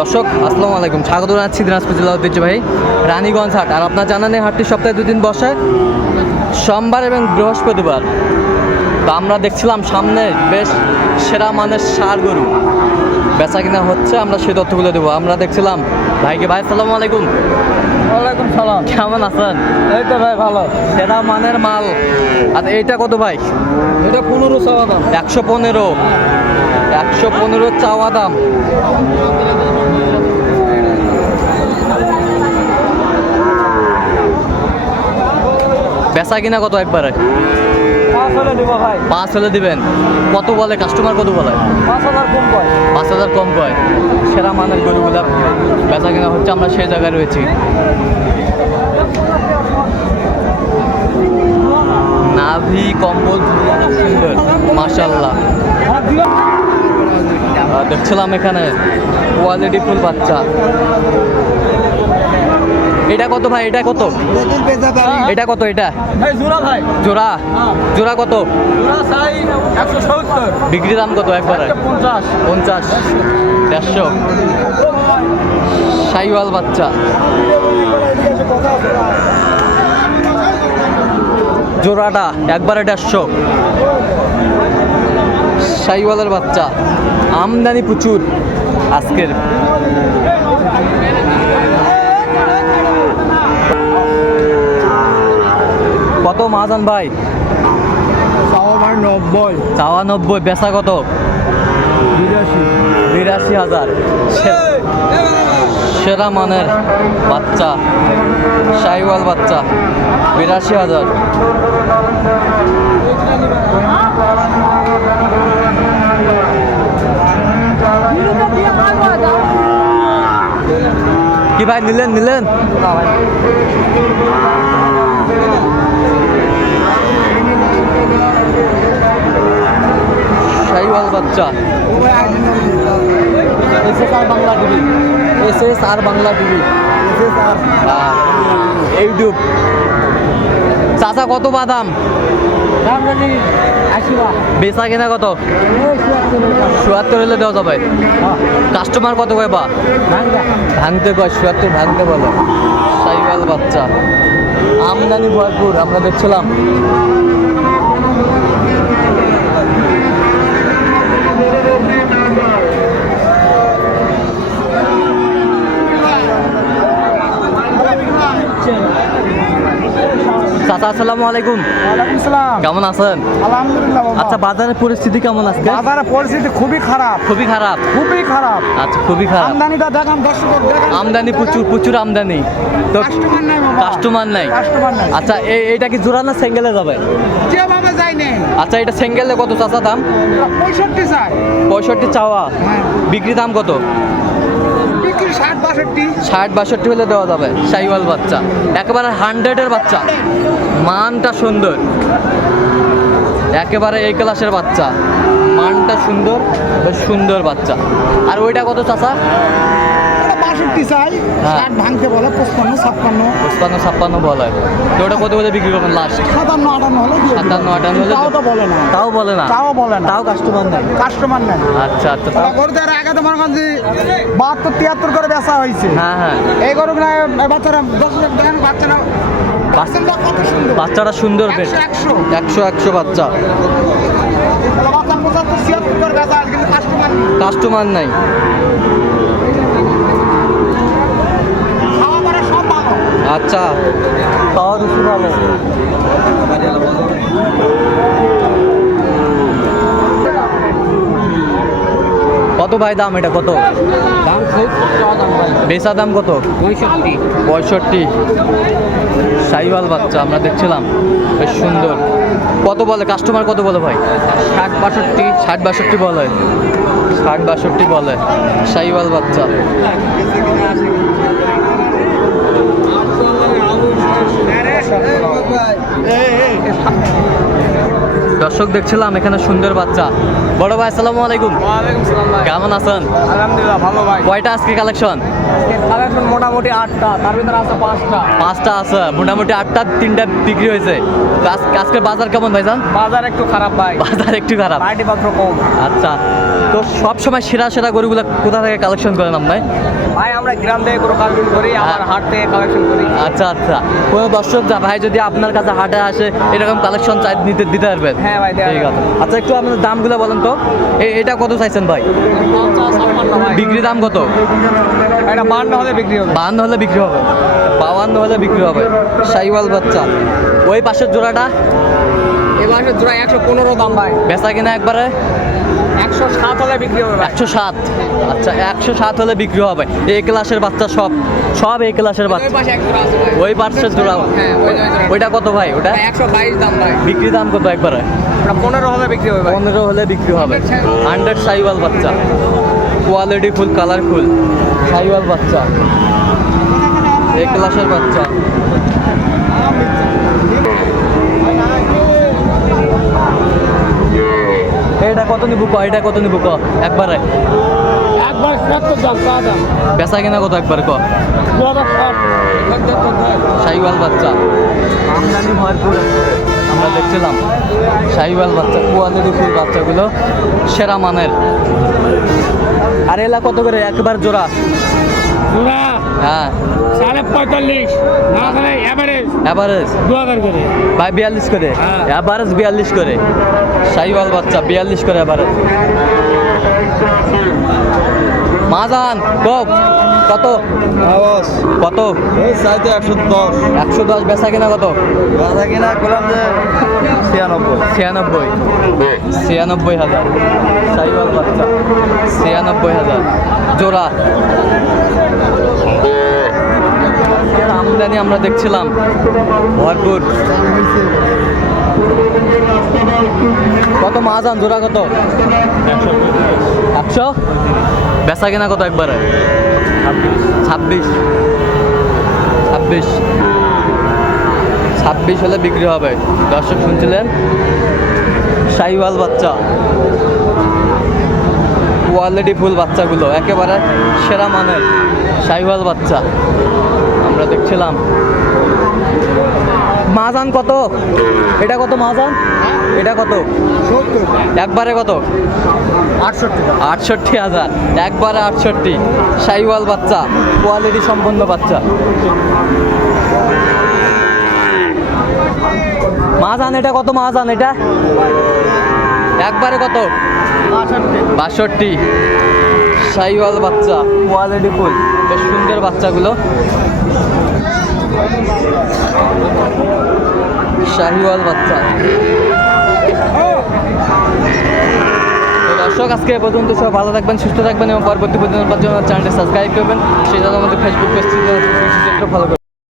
দর্শক আসসালামু আলাইকুম। স্বাগত জানাচ্ছি দিনাজপুর জেলা ঐতিহ্যবাহী রানীগঞ্জ হাট। আর আপনার জানান এই হাটটি সপ্তাহে দুদিন বসে সোমবার এবং বৃহস্পতিবার। তো আমরা দেখছিলাম সামনে বেশ সেরা মানের সার গরু। বেচা কিনা হচ্ছে আমরা সেই তথ্যগুলো দেবো। আমরা দেখছিলাম ভাইকে ভাই আসসালামু আলাইকুম। ওয়ালাইকুম সালাম। কেমন আছেন? এই তো ভাই ভালো। সেরা মানের মাল। আর এইটা কত ভাই? এটা পনেরো চাওয়া দাম। একশো পনেরো। একশো পনেরো চাওয়া দাম। বেচা কিনা কত একবারে? পাঁচ হলে দিবেন। কত বলে? কাস্টমার কত বলে? পাঁচ হাজার কম কয়। পাঁচ হাজার কম কয়। সেরা মানের গরুগুলা বেচা কিনা হচ্ছে আমরা সেই জায়গায় রয়েছি। নাভি কম্বল সুন্দর। মাশাল্লাহ দেখছিলাম এখানে। কোয়ালিটি ফুল বাচ্চা। এটা কত ভাই? এটা কত? এটা কত এটা? জোড়া ভাই। জোড়া? জোড়া কত? জোড়া সত্তর। বিক্রি দাম কত একবার? পঞ্চাশ। পঞ্চাশ। দেড়শো। সাইওয়াল বাচ্চা। জোড়াটা একবারে দেড়শো। সাইওয়ালের বাচ্চা। আমদানি প্রচুর। আজকের কত মাহাজান ভাই? নব্বই চাওয়া নব্বই বেচা কত? বিরাশি। হাজার। সেরা মানের বাচ্চা সাইওয়াল বাচ্চা বিরাশি হাজার। কি ভাই নিলেন নিলেন? সাইওয়াল বাচ্চা। S S R Bangla TV. S S R Bangla TV YouTube চাচা, কত বাদাম? বেচা কেনা কত? চুয়াত্তর হলে দেওয়া যাবে। কাস্টমার কত কয় বা? ভাঙতে কয়, চুয়াত্তর ভাঙতে বলে। সাইওয়াল বাচ্চা। আমদানি ভরপুর, আমরা দেখছিলাম। চাচা আসসালামু আলাইকুম। কেমন আছেন? আলহামদুলিল্লাহ বাবা। আচ্ছা বাজারের পরিস্থিতি কেমন আজকে? বাজারের পরিস্থিতি খুবই খারাপ। খুবই খারাপ? খুবই খারাপ। আচ্ছা খুবই খারাপ। আমদানিটা দেখান দর্শক দেখান। আমদানি প্রচুর প্রচুর আমদানি। তো কাস্টমার নাই বাবা কাস্টমার নাই। কাস্টমার নাই। আচ্ছা এই এইটা কি জোড়া না সিঙ্গেলে যাবে? যেভাবে যাই নেই। আচ্ছা এটা সিঙ্গেলে কত চাচা দাম? পঁয়ষট্টি চাই। পঁয়ষট্টি চাওয়া। হ্যাঁ। বিক্রি দাম কত? ষাট, বাষট্টি। হলে দেওয়া যাবে। সাইওয়াল বাচ্চা। একেবারে হান্ড্রেডের বাচ্চা। মানটা সুন্দর। একেবারে এই ক্লাসের বাচ্চা। মানটা সুন্দর সুন্দর বাচ্চা। আর ওইটা কত চাচা? ওটা বাষট্টি চাই হ্যাঁ। ষাট ভাঙতে বলে পঁচপান্ন ছাপ্পান্ন। পঁচপান্ন ছাপ্পান্ন বলে। তো ওটা কত বলে বিক্রি করবেন লাস্ট সাতান্ন আটান্ন হলে সাতান্ন আটান্ন হলে তাও তো বলে না। তাও বলে না? তাও বলে না। তাও কাস্টমার নেই। কাস্টমার নেই। আচ্ছা আচ্ছা। তাও- গরুদের আগে তো মনে করেন যে বাহাত্তর তিয়াত্তর করে বেচা হয়েছে। হ্যাঁ হ্যাঁ। এই গরুগুলো বাচ্চারা দশ হাজার দেখেন বাচ্চারা বাচ্চাটা সুন্দর। বেশ। একশো একশো। বাচ্চা। কাস্টমার নাই খাওয়া পড়া সব ভালো আচ্ছা ভালো কত ভাই দাম এটা কত? দাম খুব দাম বেচা দাম কত? পঁয়ষট্টি। পঁয়ষট্টি। সাইওয়াল বাচ্চা আমরা দেখছিলাম। বেশ সুন্দর। কত বলে? কাস্টমার কত বলে ভাই? ষাট বাষট্টি। ষাট বাষট্টি বলে। ষাট বাষট্টি বলে। সাইওয়াল বাচ্চা। দর্শক দেখছিলাম এখানে সুন্দর বাচ্চা। বড় ভাই আসসালামু আলাইকুম। কেমন আছেন? আলহামদুলিল্লাহ ভালো ভাই। কয়টা আজকে কালেকশন কালেকশন মোটামুটি আটটা তার ভিতরে আছে পাঁচটা। পাঁচটা আছে মোটামুটি আটটা তিনটা বিক্রি হয়েছে। আজকের বাজার কেমন ভাইজান? বাজার একটু খারাপ ভাই। বাজার একটু খারাপ। পার্টি পাত্র কম। আচ্ছা তো সব সময় সেরা সেরা গরুগুলো কোথা থেকে কালেকশন করেন আপনার ভাই আমরা গ্রাম থেকে কোনো কালেকশন করি আবার হাট থেকে কালেকশন করি। আচ্ছা আচ্ছা। কোনো দর্শক যা ভাই যদি আপনার কাছে হাটে আসে এরকম কালেকশন চাই নিতে দিতে পারবেন। হ্যাঁ ভাই, ঠিক আছে। আচ্ছা একটু আপনার দামগুলো বলেন তো। এটা কত চাইছেন ভাই? ভাই। বিক্রি দাম কত? এটা বান্ন হলে বিক্রি হবে। বাহান্ন হলে বিক্রি হবে। বাউান্ন হলে বিক্রি হবে। সাইওয়াল বাচ্চা। ওই পাশের জোড়াটা? এবার জোড়া একশো পনেরো দাম ভাই। বেচা কিনা একবারে? একশো সাত হলে বিক্রি হবে একশো সাত। আচ্ছা একশো সাত হলে বিক্রি হবে। এই ক্লাসের বাচ্চা সব। সব এই ক্লাসের বাচ্চা। ওই পাশের জোড়া। হ্যাঁ জোড়া ওইটা কত ভাই ওটা? একশো বাইশ দাম ভাই। বিক্রি দাম কত একবারে? পনেরো হলে বিক্রি হবে পনেরো হলে বিক্রি হবে। হান্ড্রেড সাইওয়াল বাচ্চা। কোয়ালিটি ফুল কালারফুল সাইওয়াল বাচ্চা। এই ক্লাসের বাচ্চা। এটা কত নিবু ক? এটা কত নিবু ক? একবারে। একবার বেচা কিনা কত একবার ক? সাইওয়াল বাচ্চা। আমদানি ভরপুর। আমরা দেখছিলাম সাইওয়াল বাচ্চা কোয়ালিটি ফুল বাচ্চাগুলো সেরা মানের। আর এলা কত করে? একবার জোড়া? হ্যাঁ। সাড়ে পঁয়তাল্লিশ অ্যাভারেজ দু হাজার করে। ভাই বিয়াল্লিশ করে? হ্যাঁ। অ্যাভারেজ বিয়াল্লিশ করে। সাইওয়াল বাচ্চা বিয়াল্লিশ করে অ্যাভারেজ মাজান কব কত? আওয়াজ। কত? এই চাইতে একশো দশ। একশো দশ বেচা কিনা কত? বাধা কিনা করলাম যে ছিয়ানব্বই। ছিয়ানব্বই। ছিয়ানব্বই হাজার। সাইওয়াল বাচ্চা ছিয়ানব্বই হাজার। জোড়া। আমদানি আমরা দেখছিলাম। ভরপুর। কত মাহাজান? জোড়া কত? একশো। বেচা কিনা কত একবারে? ছাব্বিশ। ছাব্বিশ। ছাব্বিশ হলে বিক্রি হবে। দর্শক শুনছিলেন? সাইওয়াল বাচ্চা। কোয়ালিটি ফুল বাচ্চাগুলো। একেবারে সেরা মানের সাইওয়াল বাচ্চা। আমরা দেখছিলাম। মাজান কত? এটা কত মাজান এটা কত? একবারে কত? আটষট্টি আটষট্টি হাজার। একবারে আটষট্টি। সাইওয়াল বাচ্চা কোয়ালিটি সম্পন্ন বাচ্চা। মাজান এটা কত মাজান এটা? একবারে কত? বাষট্টি। সাইওয়াল বাচ্চা কোয়ালিটি ফুল। বেশ সুন্দর বাচ্চাগুলো। শাহিওয়াল বাচ্চা। দর্শক, আজকে পর্যন্ত সব ভালো থাকবেন, সুস্থ থাকবেন এবং পরবর্তী পর্যন্ত চ্যানেলটি সাবস্ক্রাইব করবেন। সেই জন্য আমাদের ফেসবুক পেজ ফলো করবেন